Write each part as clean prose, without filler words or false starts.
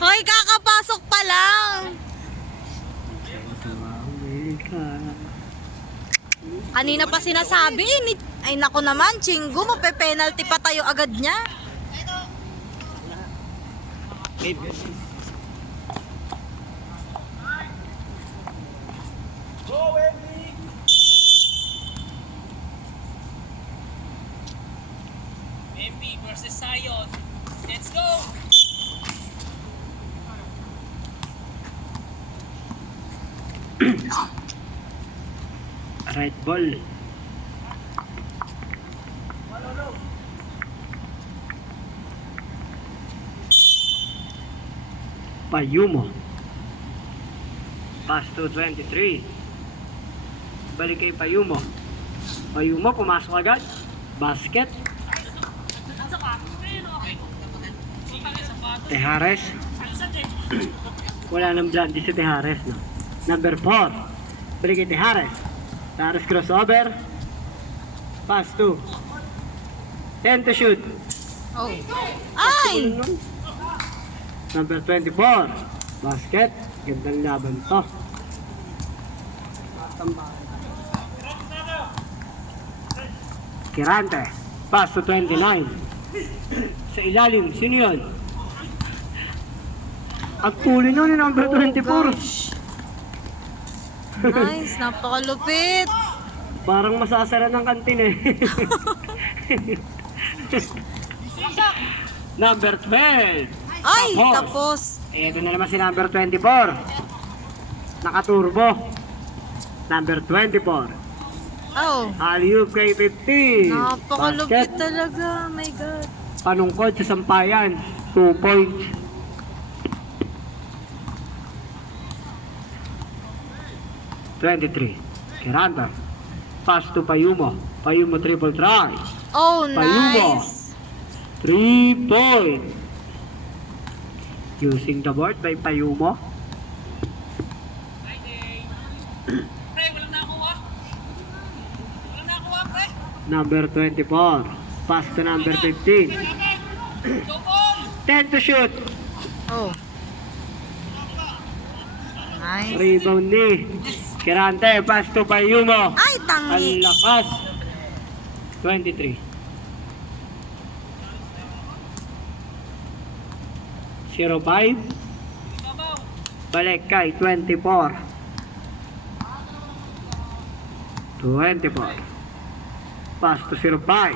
Hoy, kakapasok pa lang. Kanina pa sinasabi, ay nako naman, Chingo, mape-penalty pa tayo agad niya. MB versus Zion. Let's go! Right ball. Payumo. Pass to 23. Balik kay Payumo. Payumo pumasok agad. Basket. Tejares. Wala nang blood si Tejares, no? Number 4. Balik kay Tejares. Tejares crossover. Pass to 10 to shoot. Oh. Ay! Number 24. Basket. Gandang laban to. Kirante. Pass to 29. Sa ilalim. Sino yun? Ang puli nyo ni number 24. Nice, napakalupit. Parang masasara ng kantin eh. Number 12. Ay, tapos. Ito na naman si number 24. Nakaturbo. Number 24. Oh, Alley-oop kay 15. napakalupit Basket. talaga. My God. Panungkod sa sampayan. 2 points. Kiranta. Pass to Payumo. Payumo triple try. Oh, Payumo. nice. 3 point. Using the board by Payumo. Pre, walang nakuha. Walang nakuha, pre. Number 24. Pass to number 15. Go ball! 10 to shoot. Oh. Nice. Rebound ni Kirante. Pass to Payumo. Ay, Ang tangi. lakas. 23. 05. Babaw. Balik kay 24. 24. Pass to 05.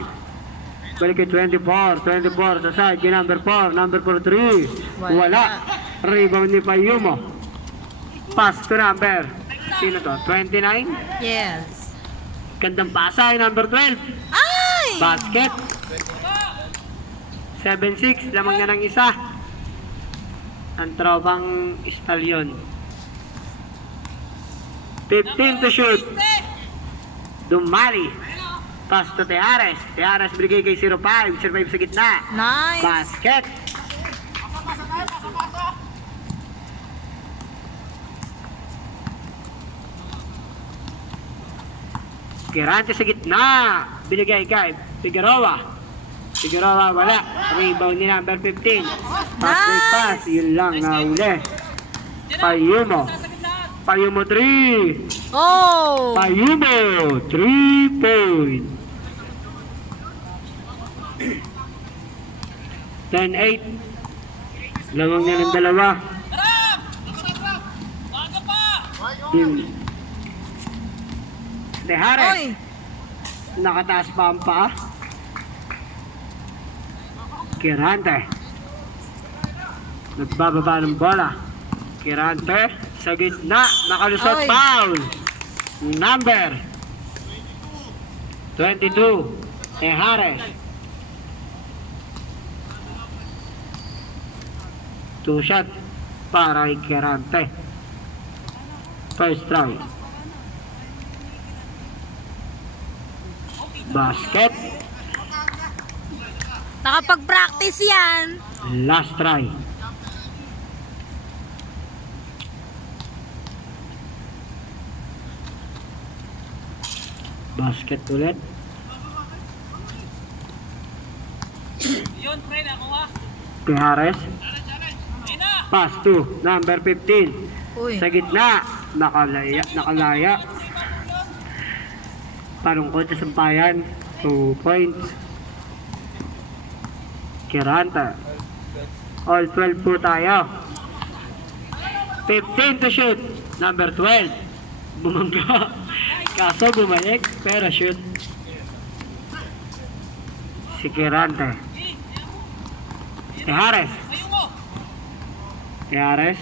Balik kay 24. 24 sa side kay number 4. Number 4, 3. Wala. Rebound ni Payumo. Pass to number. Sino to? 29. Yes. Gandang pasa ay number 12. Ay! Basket. 7-6. Lamang na ng isa. Ang tropang Stallion. 15 to shoot. Dumali. Pass to Tejares. Tejares brigay kay 05. 05 sa gitna. Nice. Basket. Kirante sa gitna. Binigay kay Figueroa. Figueroa wala. Rebound ni number 15. Pass break pass. Yun lang na uli. Payumo. Payumo 3. Oh! Payumo 3 point. 10-8. Lamang na ng dalawa. Harap! Baga pa! Tejares. Oy! Nakataas pa ang paa. Kirante. Nagbababa ng bola. Kirante sa gitna. Nakalusot Oy. foul. Number 22. Tejares. 2 shot para kay Kirante. First try. Basket. Nakapag-practice yan. Last try. Basket ulit. Yun, pre, nakuha. Pihares. Ayun na. Pass to number 15. Uy. Sa gitna, nakalaya. Palungkot sa sampayan. 2 points. Kiranta. All 12 po tayo. 15 to shoot. Number 12. Bumangga. Kaso bumalik, pero shoot. Si Kiranta. Pihares. Ayun mo. Pihares.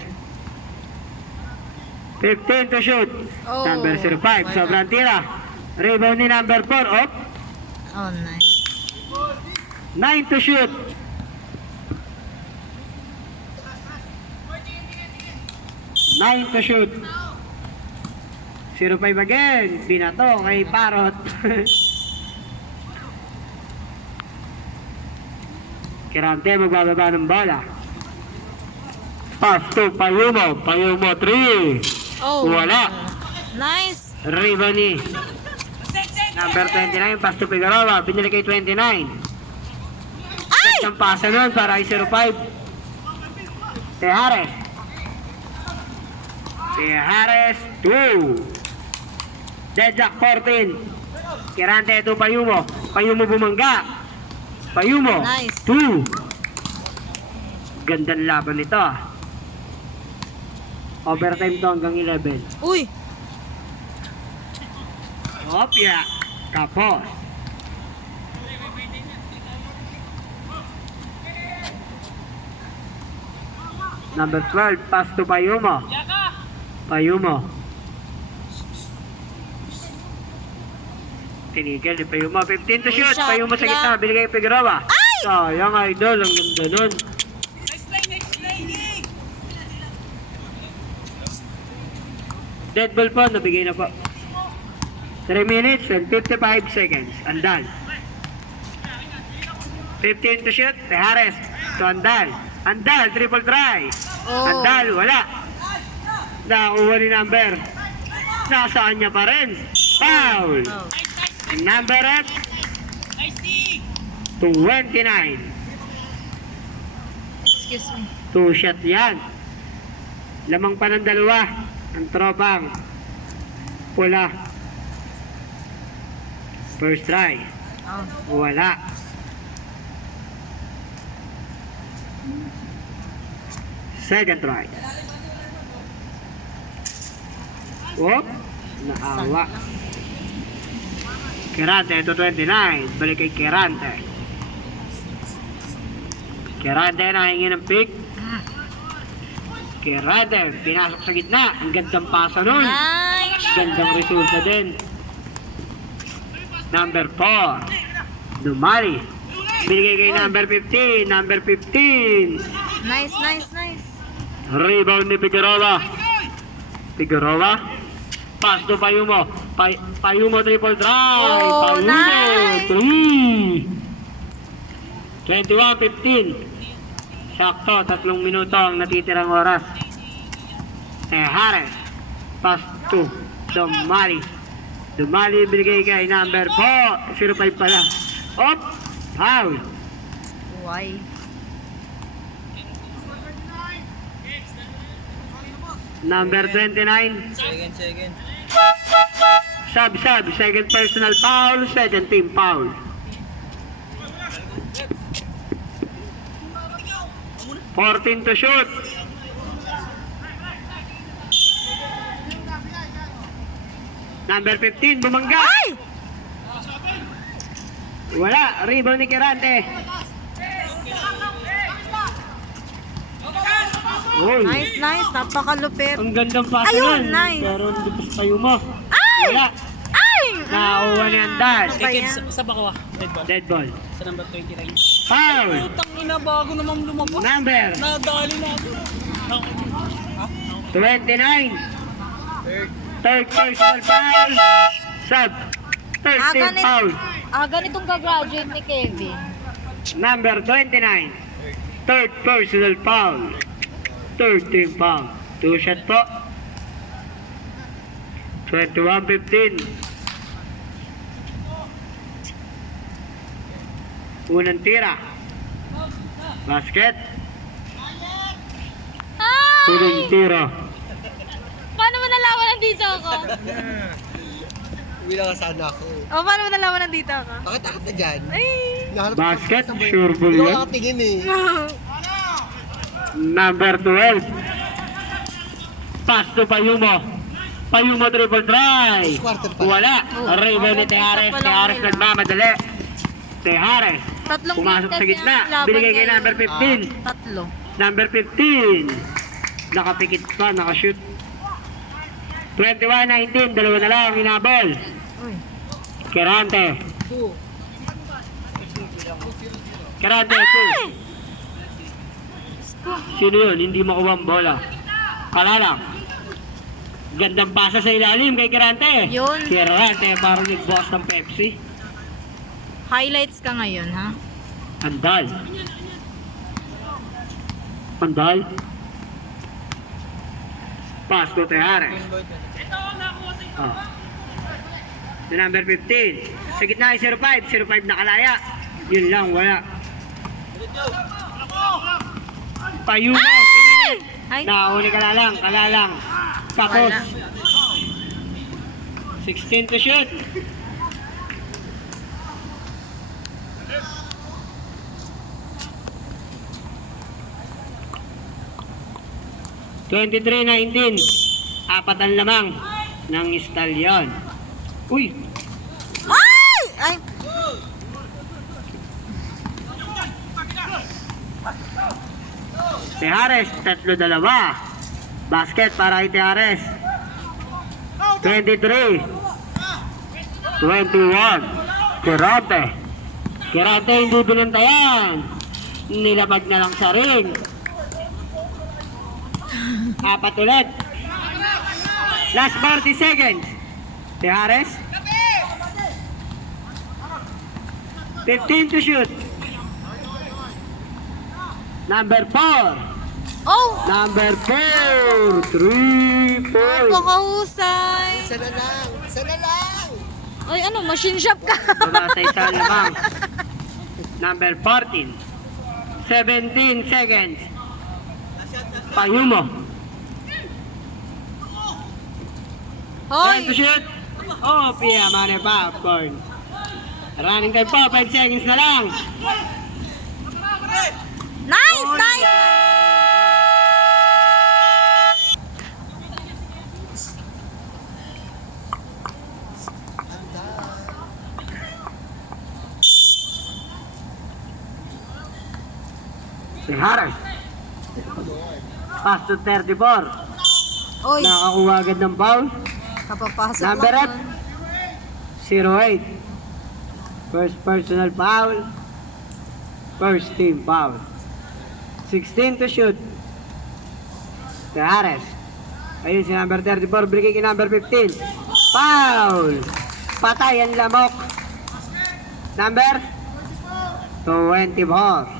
15 to shoot. Oh, Number 05. wala. Sobrang tira. Rebound ni number 4. Up. Oh, nice. 9 to shoot. 9 to shoot. 05 again. Binato kay Parot. Kirante magbababa ng bola. Pass to Payumo. Payumo 3. Oh. Wala. Nice. Rebound ni Set. number 29. Pass to Figueroa. Pinili kay 29. Ay! Isang pasa nun para kay 05. Tejares. Tejares 2. Dejak 14. Kirante ito Payumo. Payumo bumangga. Payumo Nice. 2. Gandang laban nito. Overtime to hanggang 11. Uy. Opya. Kapos. Number 12, pass to Payumo. Yaka. Payumo. Tinigil ni Payumo. 15 to shoot. Shot Payumo sa lang. gitna. Binigay kay Figueroa. Ay! Sayang idol. Ang ganda nun. Nice play. Dead ball po. Nabigay na po. 3 minutes and 55 seconds. Andal. 15 to shoot. Tejares. To Andal. Andal. Triple try. Oh. Andal. Wala. Nakuha ni number. Nasaan niya pa rin. Foul. Oh. Number at Nice D. 29. Excuse me. 2 shot yan. Lamang pa ng dalawa. Ang tropang pula. First try. Oh. Wala. Second try. Whoop. Naawa. Kirante, ito 29. Balik kay Kirante. Kirante nahingi ng pick. Kirante, pinasok sa gitna. Ang gandang pasa nun. Nice. Gandang resulta din. Number 4. Dumali. Binigay kay number 15. Number 15. Nice. Rebound ni Figueroa. Figueroa. Pass to Payumo. Payumo triple try. Oh, Payumo. nice. 3. 21-15. Sakto. 3 minuto ang natitirang oras. Tejares. Pass to Dumali. Dumali binigay kay number 4. 05 pala. Op. Foul. Why? Number 29. Second. Sub. Second personal foul. Second team foul. Fourteen to shoot. Number 15, bumangga. Ay! Wala, rebound ni Kirante. Uy, Nice. Napakalupit. ang gandang pasa Ayun, nun. nice. Pero lupas tayo mo. Ay! Wala, Ay! nakuha ni Andal. Ano ba yan? Sa bakawa. Red ball. Dead ball. Sa number 29. Foul. Putang ina, bago naman lumabas. Number Nadali na ako. 29. Third personal foul. Sub. Third team foul. Ganitong gagraduate ni Kevin. Number 29. Third personal foul. Third team foul. 2 shot po. 21-15. Unang tira. Basket. Ay! Huling tiro. Paano mo nalaman nandito ako? Uwi na sana ako. O, paano mo nalaman nandito ako? Bakit na dyan? Ay! Nahanap Basket, ko sa- sure ball Hindi ko yan. nakatingin eh. Number 12. Pass to Payumo. Payumo triple try. Quarter pa. Wala. Rebound ni Tejares. Tejares nagmamadali. Tejares. Tatlong Pumasok sa kasi gitna. ang laban Binigay kay ngayon. number 15. Tatlo. Number 15. Nakapikit pa, nakashoot. 21-19, dalawa na lang, hinabol. Kerante. Kerante, 2. Sino yun? Hindi makuha ang bola. Kalalang. Gandang pasa sa ilalim kay Kerante. Yun. Kerante, parang nagbukas ng Pepsi. Highlights ka ngayon, ha? Andal. Andal. Pass to Tejares. Oh. The number 15. Sa gitna ay 05. 05 nakalaya. Yun lang, wala. Payumo. Pinilit. Ay! Nakahuli kalalang. Tapos. Wala. 16 to shoot. (23-19) apat ang lamang ng Stallion. Uy! Ay! Ay! Tejares, 3-2. Basket para kay Tejares. 23. 21. Kerante. Kerante hindi binantayan. Nilapag na lang sa ring. Apat ulit. Last 40 seconds. Tejares. 15 to shoot. Number 4. Oh! Number 4. 3 points. Pakahusay! Isa na lang. Isa na lang. Ay, ano? Machine shop ka? Baba sa isa lamang. Number 14. 17 seconds. Payumo. Time to Hoy! shoot. Oh, Pia, mane popcorn. Running time po, 5 seconds na lang. Nice! Nice! Tejares. Pass to 34. Oy! Nakakuha agad ng foul. Kapapasok Number lang up. yun. 08. First personal foul. First team foul. 16 to shoot. Tejares. Ayun si number 34. Bigay kay number 15. Foul. Patay ang lamok. Number 24.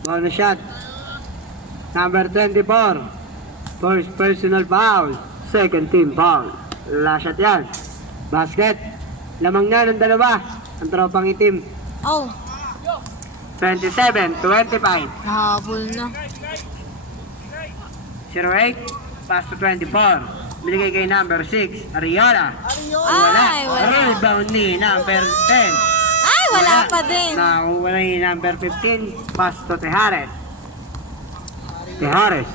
Bonus shot. Number 24. First personal foul. Second team foul. Last shot yan. Basket. Lamang na ng dalawa. Ang tropang itim. Oh! 27-25. Habol na. 08. Pass to 24. Binigay kay number 6. Ariola. Ay! Wala. Rebound ni number 10. Ay! Wala pa din. Wala ni number 15. Pass to Tejares. Tejares.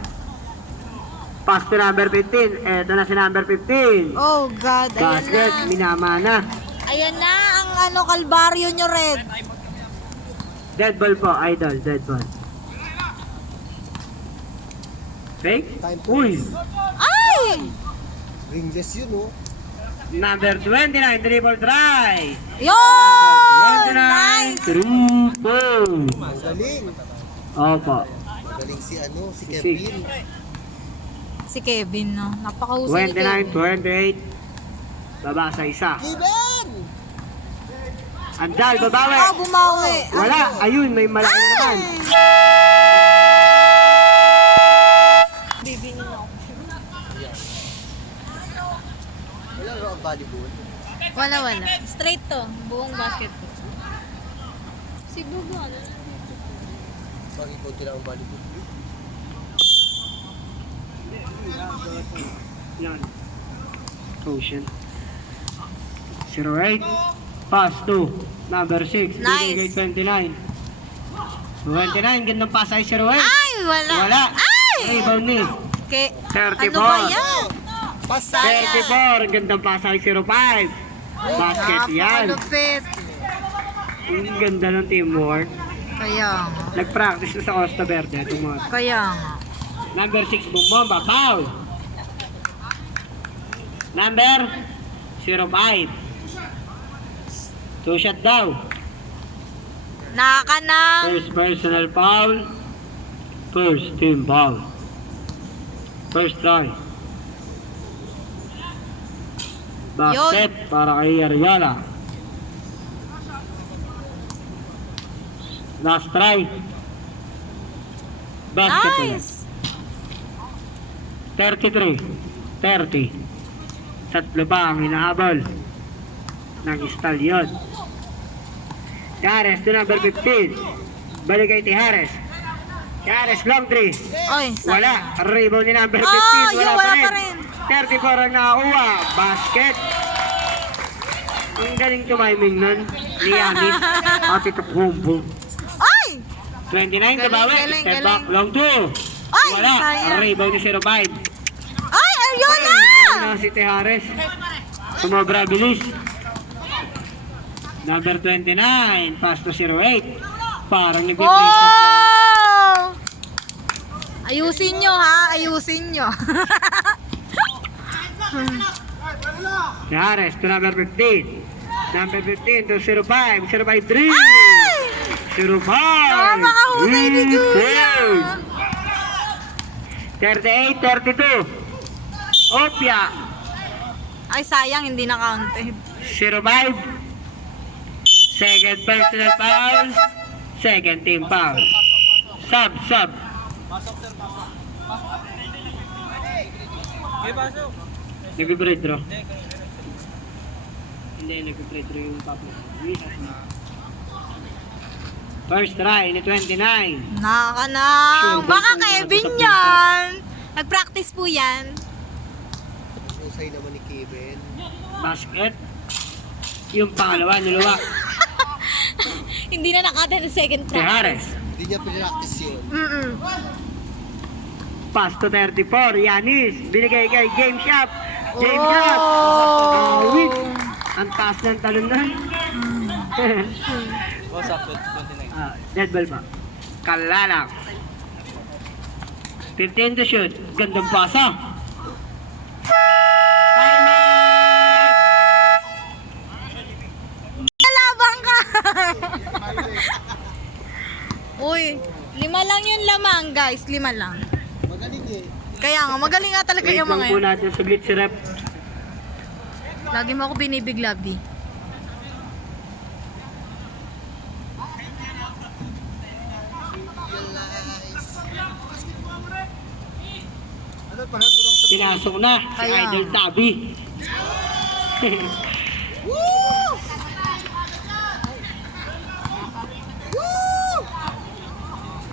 Pass to number 15. Eto na si number 15. Oh God, ayan Basket. na. Minamana. Ayan na ang kalbaryo nyo, Red. Dead ball po, idol. Dead ball. Fake? Uy! Ay! Ringless yun oh. Number 29, triple try. Yun! 29, Nice! 3 points. Magaling. Opo. Magaling si ano, si Si Kevin. Si Kevin, no? Napakahusay ni Kevin. 29, 28. Baba sa isa. Kevin! Andal, babawi. Ah, bumawi. Wala. Ayun, may malaki na naman. Wala ro ang volleyball. Wala. Straight to. Buong basket ko. Si Bubu, ano? Bakit konti lang ang balik ko? Yan. Ocean. 08. Pass to number 6. Nice. 29. 29. Gandang pass ay 08. Ay, wala. Wala. Ay! Rebound ni. Ke, 34. ano ba yan? Pasaya! 34. Gandang pass ay 05. Basket yan. Napakalupit. Ang ganda ng teamwork. Kaya nga. Nag-practice na sa Costa Verde. Itong mga Kaya nga. number 6 Bumomba. Foul. Number 05. 2 shot daw. Naka ng... First personal foul. First team foul. First try. Basket para kay Ariola. Last try. Basket ulit. Nice. 33. 30. Tatlo pa ang hinahabol ng Stallion. Tiares to number 15. Balik kay Tiares. Tiares long 3. Oy, Wala. Rebound ni number 15. Oh, Wala yun, pa wala rin. pa rin. 34 ang nakakuha. Basket. Ang galing tumiming nun. Ni Yanis. At ito boom boom. Ay! 29 Galing, kabawi. galing, Step galing. back. Long 2. Ay, Wala. sayang. Rebound ni 05. Ay, Ariola! Na si Tiares. Sumobra bilis. Number 29. Pass to 08. Parang nag-play shot lang. Oh! Ayusin nyo ha, ayusin nyo. Tiares to number 15. Number 15 to 05. 05 3. Ay! 05. Napakahusay ni Julia. 38-32. Opia. Ay, sayang, hindi na-counted. 05. Second personal foul. Second team foul. Sub. Nag-free throw. Hindi, nag-free throw yung papa. First try ni 29. Naka na. Sure, Baka sure, Kevin sure. yan. Nag-practice po yan. Usay naman ni Kevin. Basket. Yung pangalawa, niluwa. Hindi na nakaten ang second Si Harris. Hindi niya pinractice yun. Pass to 34. Yanis. Binigay kay Game Shop. Game Oh. Shop. Win. Ang taas ng talon na. What's up, 29? Dead ball ba? Kalalak. 15 to shoot. Gandang pasa. Kalabang ka. Uy, 5 lang yung lamang guys. 5 lang. Magaling eh. Kaya nga, magaling nga talaga Wait yung mga lang po yun. natin sa blitz rep. Lagi mo ako binibiglabi. Ano, parang tulong sa... Pinasok na si Kaya. Idol Tabi.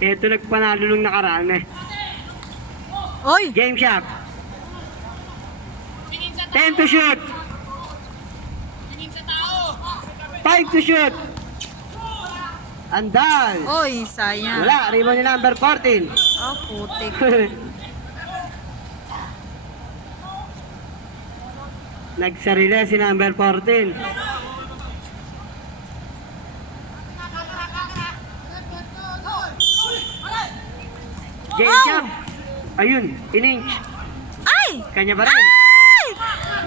Ito nagpanalo nung nakaraan eh. Uy! Game shot. 10 to shoot. 5 to shoot. Andal. Uy, sayang. Wala, rebound ni number 14. Oh, putik. Nagsarili si number 14. Game shot. Ayun, in-inch. Ay! Kanya pa rin. Ay!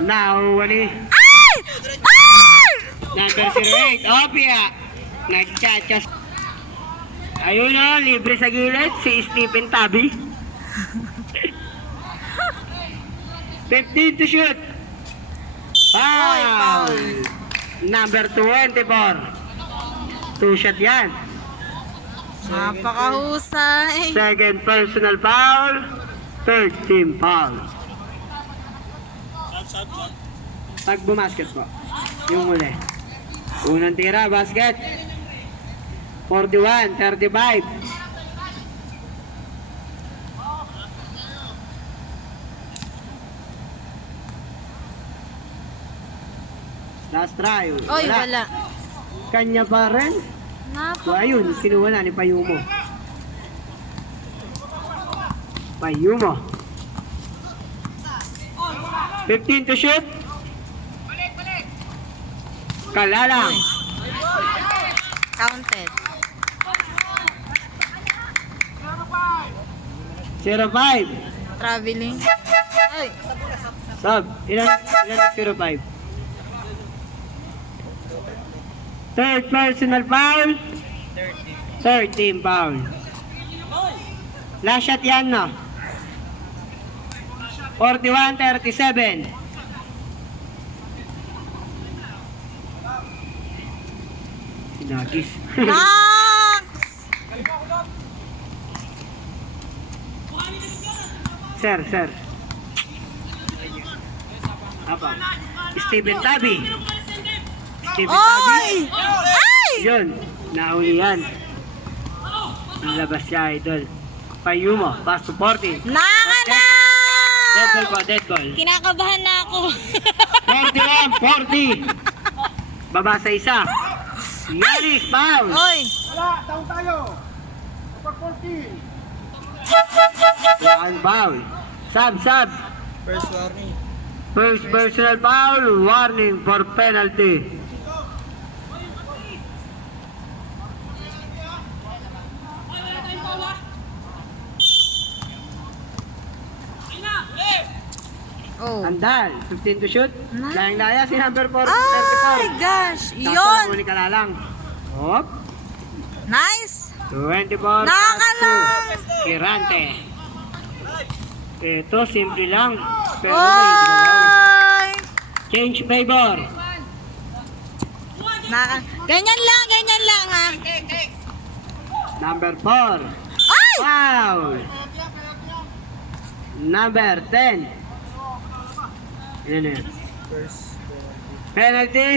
Nakuha ni Ay! Ay! number 08. Opia. Nagchachas. Ayun o, libre sa gilid. Si Stephen Tabi. 15 to shoot. Oy, foul. Number 24. 2 shot yan. Napakahusay. Second personal foul. Third team foul. Pag bumasket po. Yung uli. Unang tira, basket. 41, 35. Last try. Oy, wala. Kanya pa rin. So, ayun, kinuha na ni Payumo. Payumo. 15 to shoot. Kalalang. Counted. 05. Traveling. Ay, Sub. Ilan 05? Third personal foul. 13 foul. Last shot yan, no? 41-37. Sinagis. Max! Sir. Apa? Steven Tabi. Steven Tabi. Oy! Ay! Yun, nahuli yan. Nalabas siya, idol. Payumo, pass to 40. Nakana! Dead ball po, dead ball. Kinakabahan na ako. 41-40. Baba sa isa. Yanis, foul. Oy! Wala, down tayo. Upper 14. One foul. Sub. First warning. First personal foul, warning for penalty. Oh. Andal, 15 to shoot. Nice. Layang-laya si number 4, Ay, 34. gosh. Yun! Yun! Muli ka lang. Hop. Nice! 24. Nakakalam! Kirante. Ito, simple lang. Pero may galaw. Oy! Change favor. Ganyan lang ha. Number 4. Ay! Foul. Number 10. Yan yan. Penalty.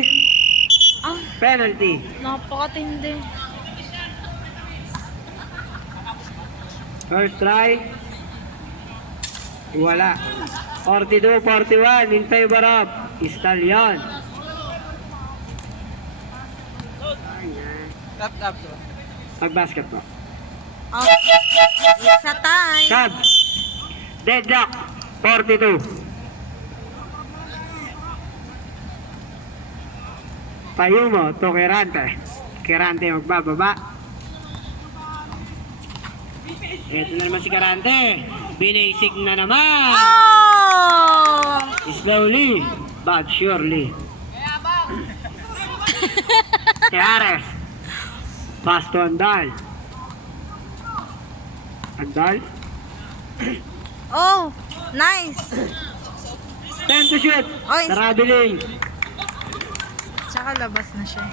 Ah, Penalty. napakatindi. First try. Wala. 42-41 in favor of Stallion. Tap. Mag-basket po. Oh. It's a time. Sub. Deadlock. 42. Payumo to Kirante. Kirante magbababa. Ito na naman si Kirante. Binasik na naman. Oh! Slowly, but surely. Tiares. Pass to Andal. Andal. Oh! Nice! 10 to shoot. Oy. Traveling. Tsaka labas na siya.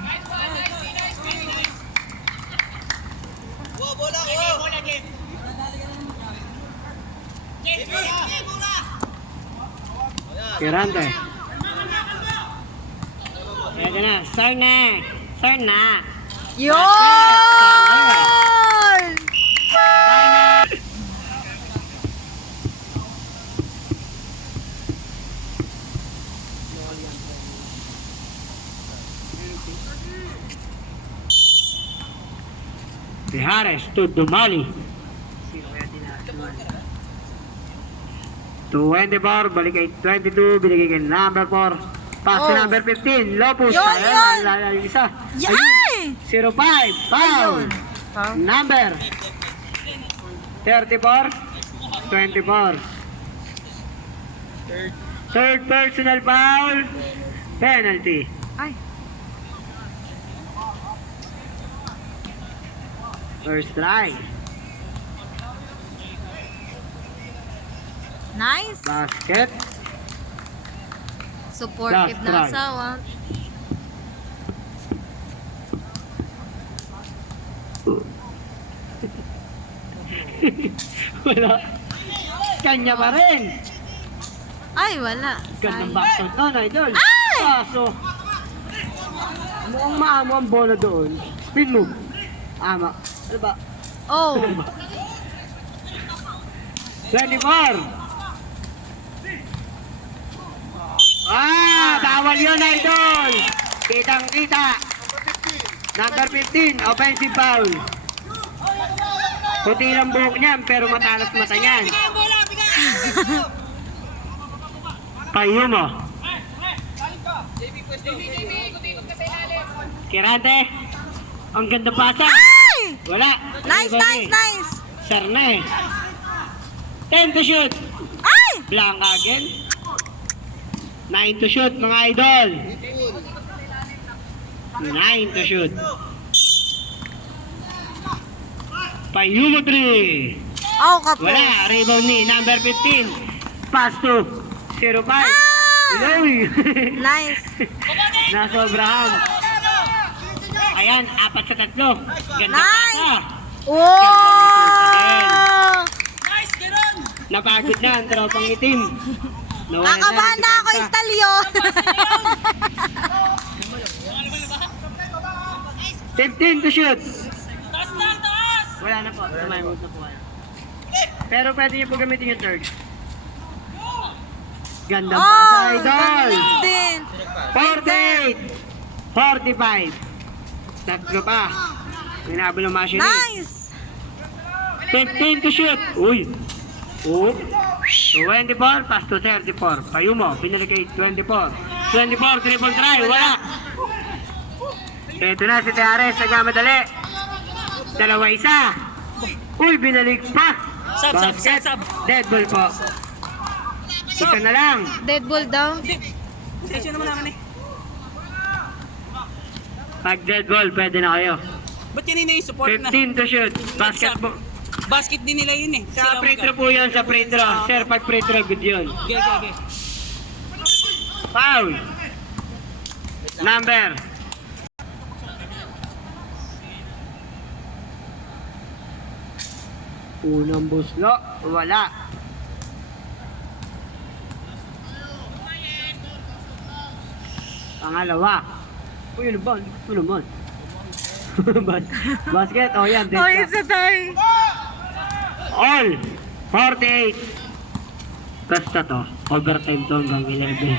Kirante. Ito na. Start na. Yun! Tiares to Dumali. 24, balik kay 22, binigay kay number 4. Pass to Oh. number 15, Lopus. Yun, yun. Ayun, isa. Yay! 05, foul. Number 34, 24. Third personal foul, penalty. Ay. First try, Nice. basket. Supportive Last na try. asawa. Wala. Kanya pa rin. Ay, wala. Gandang Sayang. backshot na, idol. Ay! Kaso, mukhang maamo ang bola doon. Spin move. Ano ba? Oh. 24. Bawal yun, idol. Kitang-kita. Number 15, offensive foul. Puti lang buhok niyan, pero matalas mata niyan. Payo mo. Kirante. Ang ganda pasa. Ay! Wala. Nice, Iba na nice, eh. nice. Sir na eh. 10 to shoot. Ay! Blanca again. 9 to shoot, mga idol. 9 to shoot. Payumo 3. Oh, kapo. Wala. Rebound ni number 15. Pass to 05. Loy. Nice. Nasobrahan. Ayan, 4-3. Ganda Nice. pasa. Wow! Napagod na ang tropang itim. Nawala Kakabahan na ako, depensa. Istalyon. 15 to shoot. Wala na po. Tumay-move na po kayo. Pero pwede niyo po gamitin yung third. Ganda pa sa Oh, idol. galing din. 48. 45. Tatlo pa. Minabol ng machine. Nice. 15 to shoot. Uy. Oh. 24, pass to 34. Payo mo, pinalik kay 24. 24, triple try, wala. Ito na si Teares, nagmamadali. Dalawa isa. Uy, binalik pa. Basket. Dead ball po. Isa na lang. Dead ball daw. Pag dead ball, pwede na kayo. Ba't yun yung support na? 15 to shoot. Basket po. Basket din nila yun eh. Sa free throw po yun, sa free throw. Sir, pag free throw, good yun. Okay. Foul. Number. Unang buslo, wala. Pangalawa. Uy, ano ba? Ano naman? Basket, oh yan. Oh, it's a tie. All. 48. Basta to. Overtime to hanggang 11.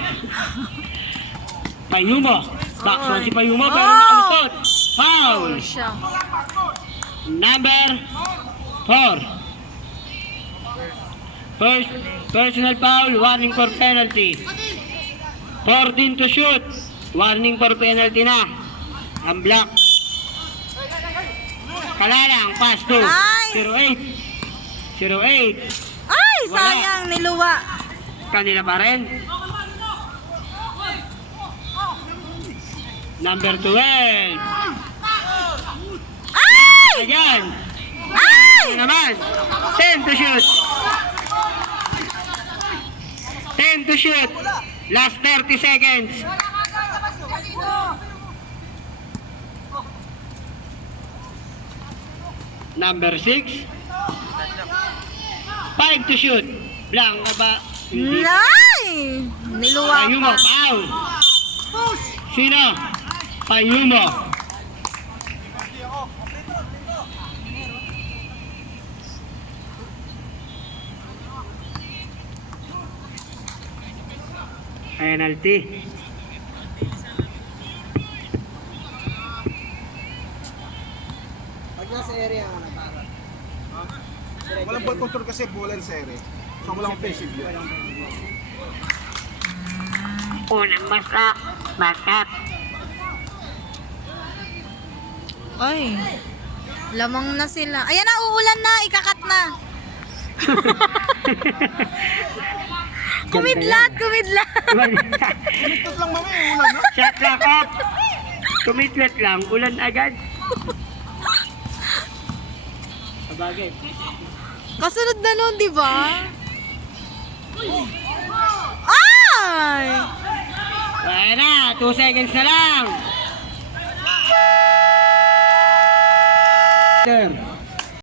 Payumo. Backson si Payumo pero nakalusot. Foul. Siya. Number 4. First personal foul. Warning for penalty. 14 to shoot. Warning for penalty na. Ang block. Kalalang. Pass to. Nice. 08. 08. Ay, Wala. sayang, niluwa. Kanila pa rin. Number 12. Ay! Ayan. Ay! Ano naman? 10 to shoot. 10 to shoot. Last 30 seconds. Number 6. 5 to shoot. Blanca ba? Hindi. Nay! Niluwa Payumo, pa. foul. Sino? Payumo. Penalty. Walang ball control kasi bola sa ere. So walang offensive yun. Unang basket. Basket. Ay. Lamang na sila. Ayan na, uulan na. Ikakat na. Kumidlat, kumidlat. Ito lang mami, ulan no? Shot clock off. Commitment lang. Ulan agad. Sabagay. Kasunod na nun, di ba? Ay! Kaya na. 2 seconds na lang. Sir.